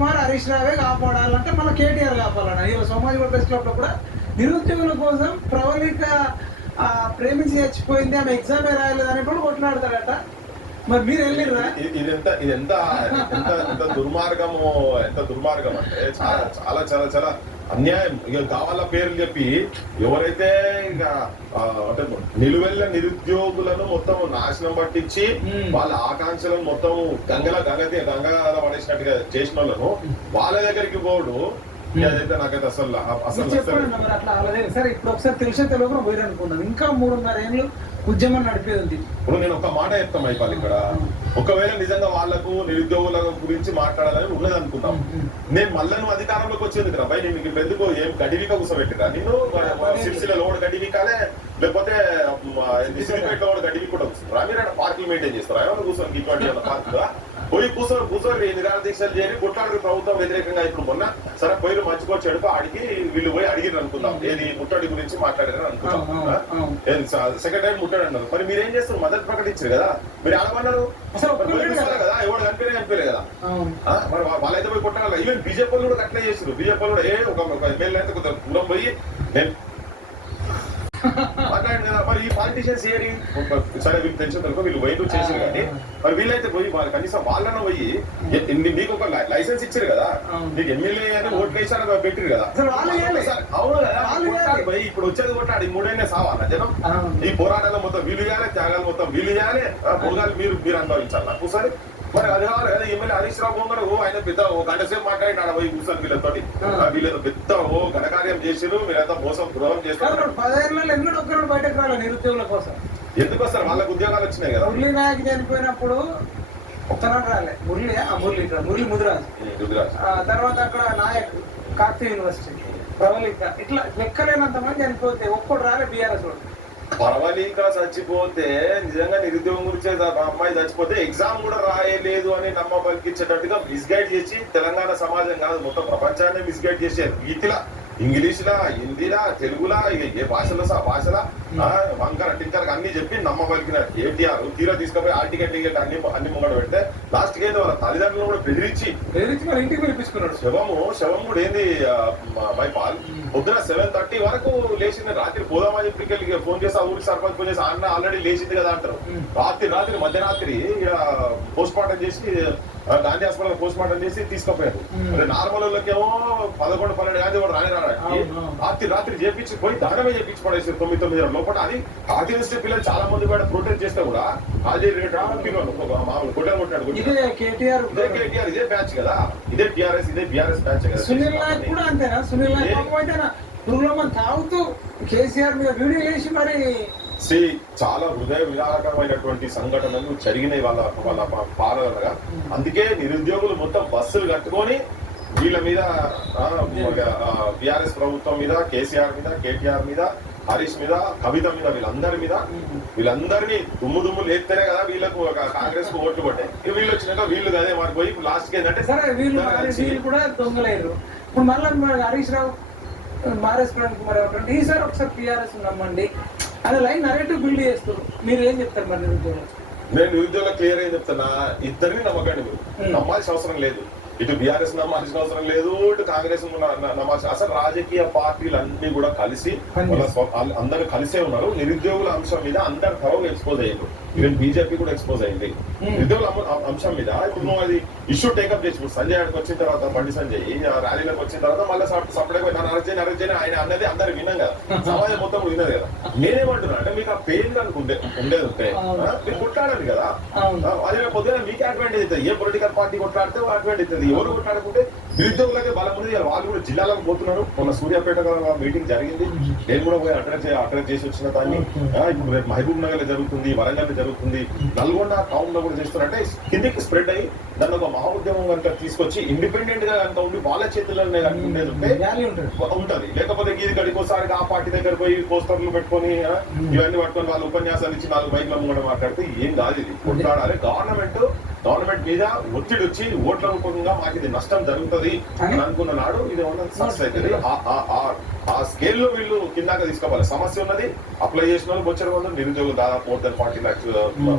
కుమార్ హరీష్ రావే కాపాడాలంటే మన కేటీఆర్ కాపాలన్న. ఇలా సమాజ ప్రెస్ క్లబ్ లో కూడా నిరుద్యోగుల కోసం ప్రవళిక ప్రేమించి చచ్చిపోయింది, ఆమె ఎగ్జామే రాయలేదు అనేప్పుడు కొట్లాడతాడట. మరి మీరు వెళ్ళిర్రా? ఇది ఎంత దుర్మార్గము, ఎంత దుర్మార్గం అంటే చాలా చాలా చాలా చాలా అన్యాయం. ఇక కావాల పేర్లు చెప్పి ఎవరైతే ఇక అంటే నిలువెల్ల నిరుద్యోగులను మొత్తం నాశనం పట్టించి వాళ్ళ ఆకాంక్షలను మొత్తం గంగలా పడేసినట్టుగా చేసిన వాళ్ళను వాళ్ళ దగ్గరికి పోడు. అదైతే నాకైతే అసలు సరే ఇప్పుడు ఒకసారి తెలిసే తెలియకుండా పోయి అనుకున్నాం. ఇంకా 3.5 ఏళ్ళు ఉద్యమం నడిపేది. ఇప్పుడు నేను ఒక మాట చెప్తాం అయిపోయి ఇక్కడ, ఒకవేళ నిజంగా వాళ్లకు నిరుద్యోగుల గురించి మాట్లాడాలని ఉన్నది అనుకున్నాం. నేను మళ్ళీ నువ్వు అధికారంలోకి వచ్చేందుకు రా భయ్, నేను మీకు ఎందుకు ఏం గడివిక కూర్చోబెట్టిరా? నేను సిరిసిల్లలో కూడా గడివికాలే, లేకపోతే సిరిపేటలో కూడా గడివి కూడా కూర్చుంటారా? మీరు పార్కులు మెయింటైన్ చేస్తారా? ఏమైనా కూర్చొని ఇటువంటి పార్కుగా పోయి కూర్చొని నిరాహార దీక్షలు చేయని కొట్లాడు ప్రభుత్వం వ్యతిరేకంగా. ఇప్పుడు మొన్న సరే పోయి మంచుకోవచ్చు అడుగు ఆడికి వీళ్ళు పోయి అడిగిరు అనుకుందాం, ఏది ముట్టడి గురించి మాట్లాడారని అనుకుందాం. సెకండ్ టైం ముట్టడి అన్నారు. మరి మీరు ఏం చేస్తారు? మద్దతు ప్రకటించారు కదా, మీరు ఆడమన్నారు కదా, ఎవరు కనిపించలే కదా. మరి వాళ్ళైతే పోయి కొట్టాలి. ఈవెన్ బీజేపీ వాళ్ళు కూడా అట్లే చేసారు. బీజేపీ కూడా ఒక ఎమ్మెల్యే అయితే కొంత దూరం పోయి నేను మాట్లాడింది కదా. మరి ఈ పాలిటిషియన్స్ ఏరి సరే వీళ్ళు తెలిసిన తర్వాత వీళ్ళు వైపు చేసారు కానీ మరి వీళ్ళైతే పోయి వాళ్ళు కనీసం వాళ్ళను పోయి నీకు ఒక లైసెన్స్ ఇచ్చారు కదా, నీకు ఎమ్మెల్యే అని ఓట్లు వేసారు పెట్టిరు కదా. అవును కదా, పోయి ఇప్పుడు వచ్చేది కొట్టాడు. ఈ 3 ఏళ్ళే సావాలా జనం? ఈ పోరాటాలు మొత్తం వీళ్ళు చేయాలి, త్యాగాలు మొత్తం వీళ్ళు చేయాలి, భోగాలు మీరు అనుభవించాలి. నాకు ఒకసారి మరి అది కావాలి కదా. ఎమ్మెల్యే హరీష్ రావు గారు ఆయన పెద్ద ఓ గంట సేపు మాట్లాడినాడు పోయి కూర్చొని వీళ్ళతో. వీళ్ళతో పెద్ద ఓ ఘనకార్యం చేసిరు, మీరంతా మోసం ద్రోహం చేస్తారు. 10 ఏళ్ళు ఒక్కరు బయటకు రాలేదు నిరుద్యోగుల కోసం. ఎందుకు వస్తారు? వాళ్ళకు ఉద్యోగాలు వచ్చినాయి కదా. మురళీ నాయక్ చనిపోయినప్పుడు ఒక్కనాడు రాలే. మురళి ముదిరాజ్ తర్వాత అక్కడ నాయక్ కాకతీయ యూనివర్సిటీ ప్రవళిక, ఇట్లా లెక్కలేనంత మంది చనిపోతే ఒక్కడు రాలే బీఆర్ఎస్ వాడు. ప్రవళిక చచ్చిపోతే నిజంగా నిరుద్యోగం గురించి అమ్మాయి చచ్చిపోతే ఎగ్జామ్ కూడా రాయలేదు అని నమ్మ పలికించేటట్టుగా మిస్గైడ్ చేసి తెలంగాణ సమాజం కాదు మొత్తం ప్రపంచాన్ని మిస్గైడ్ చేశారు. వీటిలా ఇంగ్లీష్లా, హిందీలా, తెలుగులా, ఇక ఏ భాషలో భాషలా వంకర టింకర్ అన్ని చెప్పి నమ్మ పలికినారు. కేటీఆర్ తీరా తీసుకుపోయి ఆర్టికల్ టికెట్ అన్ని ముంగడ పెడితే లాస్ట్ కి ఏంది వాళ్ళ తల్లిదండ్రులు కూడా బెదిరించి ఇంటికి పిలిపించుకున్నాడు. శవం కూడా ఏంది మైపాల్ పొద్దున 7:30 వరకు లేచింది. రాత్రి పోదామని ఇప్పటికెళ్ళి ఫోన్ చేసి ఆ ఊరికి సర్పంచ్ ఫోన్ చేసి అన్న ఆల్రెడీ లేచింది కదా అంటారు. రాత్రి మధ్యరాత్రి పోస్ట్ మార్టం చేసి గాంధీ హాస్పిటల్ పోస్ట్ మార్టం చేసి తీసుకుపోయారు. నార్మల్ వాళ్ళకేమో 11-12 గాంధీ కూడా రాత్రి చేపించి పోయి దానమే చేపించి పడేసి 9 లోపల. అది కాకి యూనివర్సిటీ పిల్లలు చాలా మంది కూడా ప్రొటెస్ట్ చేస్తే కూడా మామూలు కొట్టారు కొట్టాడు. కేటీఆర్ ఇదే బ్యాచ్ కదా, ఇదే టిఆర్ఎస్ ఇదే బిఆర్ఎస్ బ్యాచ్ కదా. సునీల్ నాయక్ కూడా అంతేనా? సునీల్ నాయక్ పురుగులమ్మని తాగుతూ కేసీఆర్ మీద వీడియో చేసి మరి చాలా హృదయ విదారకమైనటువంటి సంఘటనలు జరిగినాయి వాళ్ళ పాలనగా. అందుకే నిరుద్యోగులు మొత్తం బస్సులు కట్టుకొని వీళ్ళ మీద బిఆర్ఎస్ ప్రభుత్వం మీద, కేసీఆర్ మీద, కేటీఆర్ మీద, హరీష్ మీద, కవిత మీద, వీళ్ళందరినీ దుమ్ము లేస్తేనే కదా వీళ్ళకు కాంగ్రెస్ కు ఓట్లు పడ్డాయి. వీళ్ళు వచ్చినాక వీళ్ళు కదే మారిపోయి లాస్ట్ కి ఏంటంటే సరే వీళ్ళు కూడా దొంగలేరు. ఇప్పుడు మళ్ళీ హరీష్ రావు మారేసుకోవడానికి మరి ఏమంటే ఈసారి ఒకసారి టీఆర్ఎస్ నమ్మండి అనే లైన్ నరేటివ్ బిల్డ్ చేస్తారు. మీరు ఏం చెప్తారు మరి నిరుద్యోగులు? నేను నిరుద్యోగులకు క్లియర్ ఏం చెప్తున్నా, ఇద్దరిని నమ్మకండి. మీరు నమ్మాల్సిన అవసరం లేదు. ఇటు బీఆర్ఎస్ నమ్మాల్సిన అవసరం లేదు, ఇటు కాంగ్రెస్ నమ్మాల్సిన. అసలు రాజకీయ పార్టీలు అన్ని కూడా కలిసి అందరూ కలిసే ఉన్నారు. నిరుద్యోగుల అంశం మీద అందరు త్వరగా ఎక్స్పోజ్ అయ్యారు. ఈవెన్ బీజేపీ కూడా ఎక్స్పోజ్ అయింది నిరుద్యోగుల అంశం మీద. ఇప్పుడు నువ్వు అది ఇష్యూ టేకప్ చేసి సంజయ్ ఆడికి వచ్చిన తర్వాత, బండి సంజయ్ ర్యాలీలోకి వచ్చిన తర్వాత మళ్ళీ సపరేట్ అరెస్ట్ చేయని ఆయన అన్నది అందరు విన్నాం కదా, సమాజం మొత్తం విన్నది కదా. నేనేమంటున్నా అంటే మీకు ఆ పెయిన్ కనుక ఉండేది ఉంటే మీరు కొట్లాడాలి కదా. అదే పొద్దున మీకు అడ్వాంటేజ్ అవుతుంది. ఏ పొలిటికల్ పార్టీ కొట్లాడితే అడ్వాంటేజ్ అవుతుంది. ఎవరు కొట్లాడుకుంటే నిరుద్యోగులకే బలం ఉంది. వాళ్ళు కూడా జిల్లాలకు పోతున్నారు. మొన్న సూర్యాపేట మీటింగ్ జరిగింది, నేను కూడా పోయి అడ్రస్ చేసి వచ్చిన దాన్ని. ఇప్పుడు రేపు మహబూబ్ నగర్ లో జరుగుతుంది, వరంగల్ జరుగుతుంది, నల్గొండ టౌన్ లో కూడా చేస్తున్నారంటే కిందికి స్ప్రెడ్ అయ్యి దాన్ని ఒక మహోద్యమం కనుక తీసుకొచ్చి ఇండిపెండెంట్ గా కనుక ఉండి వాళ్ళ చేతుల్లోనే ఉండేది ఉంటది. లేకపోతే గీది గడికోసారి ఆ పార్టీ దగ్గర పోయి పోస్టర్లు పెట్టుకొని ఇవన్నీ పట్టుకొని వాళ్ళు ఉపన్యాసాలు ఇచ్చి 4 బైక్ల ముంగడ మాట్లాడితే ఏం కాదు. ఇది కొట్లాడాలి. గవర్నమెంట్ గవర్నమెంట్ మీద ఒత్తిడి వచ్చి ఓట్ల రూపంగా మాకు ఇది నష్టం జరుగుతుంది అని అనుకున్న నాడు ఇది సక్సెస్ అవుతుంది. ఆ స్కేల్లో వీళ్ళు కిందాక తీసుకోవాలి. సమస్య ఉన్నది, అప్లై చేసిన వాళ్ళు వచ్చారు వాళ్ళు నిరుద్యోగులు దాదాపు 40 lakhs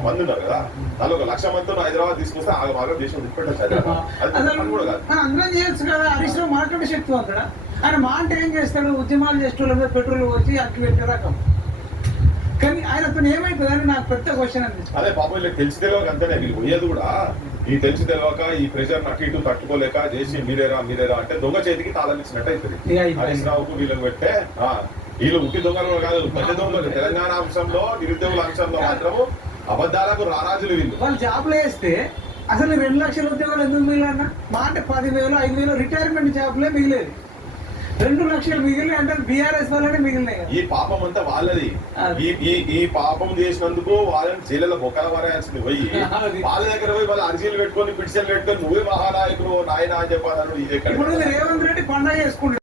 మంది ఉన్నారు కదా, దానిలో 1 లక్ష మందితో హైదరాబాద్ తీసుకొస్తే ఆగ దేశం దిగిపెట్టచ్చు. అది కూడా కాదు, అందరం చేయొచ్చు కదా. హరీష్ రావు మార్కెట్ శక్తివంతుడా? ఆయన మా అంటే ఏం చేస్తాడు, ఉద్యమాలు చేసేటోళ్ళ పెట్రోల్ వచ్చి అట్లు పెట్టే రకం. కానీ ఆయనతో ఏమైతుందని నాకు పెద్ద క్వశ్చన్ అనిపిస్తుంది. అదే పాపం వీళ్ళకి తెలిసి తెలియక అంతేనే వీళ్ళు పోయేది కూడా. ఈ తెలిసి తెలియక ఈ ప్రెషర్ అటు ఇటు తట్టుకోలేక చేసి మీరేరా అంటే దొంగ చేతికి తాళం ఇచ్చినట్టు అవుతుంది. హరీష్ రావుకు వీళ్ళని పెట్టే వీళ్ళు ఉట్టి దొంగలు కాదు, పెద్ద దొంగలు. తెలంగాణ అంశంలో నిరుద్యోగుల అంశంలో మాత్రము అబద్ధాలకు రారాజులు వీళ్ళు. వాళ్ళు జాబ్లు వేస్తే అసలు 2 లక్షల ఉద్యోగాలు ఎందుకు మిగిలిన? మా అంటే 10,000 5,000 రిటైర్మెంట్ జాబ్లే మిగిలేదు. 2 లక్షలు మిగిలిన అంటే బీఆర్ఎస్ వల్లనే మిగిలినాయి. ఈ పాపం అంతా వాళ్ళది. ఈ పాపం చేసినందుకు వాళ్ళని జైల్లో బొక్కల వరేయాల్సింది పోయి వాళ్ళ దగ్గర పోయి వాళ్ళ అర్జీలు పెట్టుకొని పిటిషన్లు పెట్టుకొని నువ్వే మహానాయకులు నాయన అని చెప్పాను. ఇది ఎక్కడ రేవంత్ రెడ్డి పండగ చేసుకుంటారు.